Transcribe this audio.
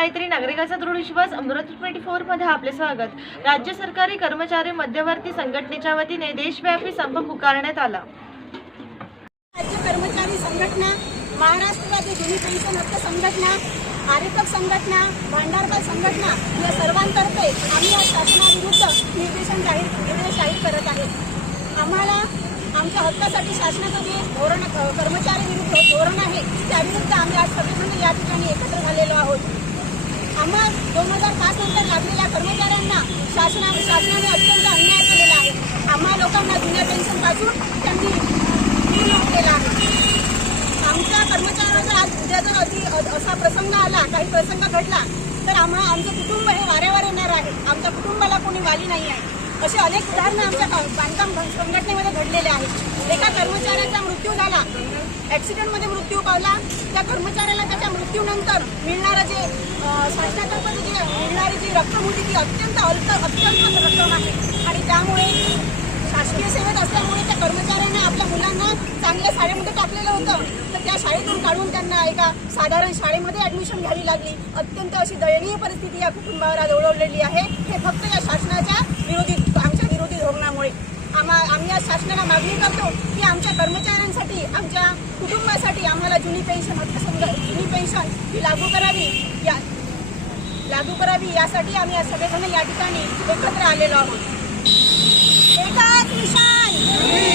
गायत्री नागरिकाचा दृढ विश्वास अमरावती ट्वेंटी फोरमध्ये आपले स्वागत. राज्य सरकारी कर्मचारी मध्यवर्ती संघटनेच्या वतीने देशव्यापी संप पुकारण्यात आला. राज्य कर्मचारी संघटना महाराष्ट्र राज्य जुनी पेन्शन हक्क संघटना आरेखक संघटना भांडारकर संघटना या सर्वांतर्फे आम्ही या शासनाविरुद्ध निर्देशन जाहीर निर्देश जाहीर करत आहे. आम्हाला आमच्या हक्कासाठी शासनाचं जे धोरण कर्मचारी विरुद्ध धोरण आहे त्याविरुद्ध आम्ही आज सगळेजण या ठिकाणी एकत्र झालेलो आहोत आम्हा दोन हजार पाच नंतर लागलेल्या कर्मचाऱ्यांना शासना शासनाने अत्यंत अन्याय केलेला आहे. आम्हा लोकांना जुन्या पेन्शनपासून त्यांनी केला आहे. आमच्या कर्मचाऱ्याचा आज उद्या जर अति असा प्रसंग आला काही प्रसंग घडला तर आम्हा आमचं कुटुंब हे वाऱ्यावर येणार आहे. आमच्या कुटुंबाला कोणी वाली नाही आहे. असे अनेक उदाहरणं आमच्या बांधकाम संघटनेमध्ये घडलेले आहेत. एका कर्मचाऱ्याचा मृत्यू झाला. ॲक्सिडेंटमध्ये मृत्यू पावला. त्या कर्मचाऱ्याला त्याच्या मृत्यूनंतर मिळणारं जे अ, जी मिळणारी जी रक्कम होती ती अत्यंत अल्प अत्यंत रक्कम आहे. आणि त्यामुळे शासकीय सेवेत असल्यामुळे त्या कर्मचाऱ्यांना आपल्या मुलांना चांगल्या शाळेमध्ये टाकलेलं होतं. तर त्या शाळेतून काढून त्यांना एका साधारण शाळेमध्ये ॲडमिशन घ्यावी लागली. अत्यंत अशी दयनीय परिस्थिती या कुटुंबावर आज ओढवलेली आहे. हे फक्त या शासनाच्या विरोधी आमच्या विरोधी धोरणामुळे. आम्हा आम्ही आज शासनाला मागणी करतो की आमच्या कर्मचाऱ्यांसाठी आमच्या कुटुंबासाठी आम्हाला जुनी पेन्शन जुनी पेन्शन ही लागू करावी. या सुरू करावी यासाठी आम्ही या सगळेजण या ठिकाणी एकत्र आलेलो आहोत. एकाच निशाण.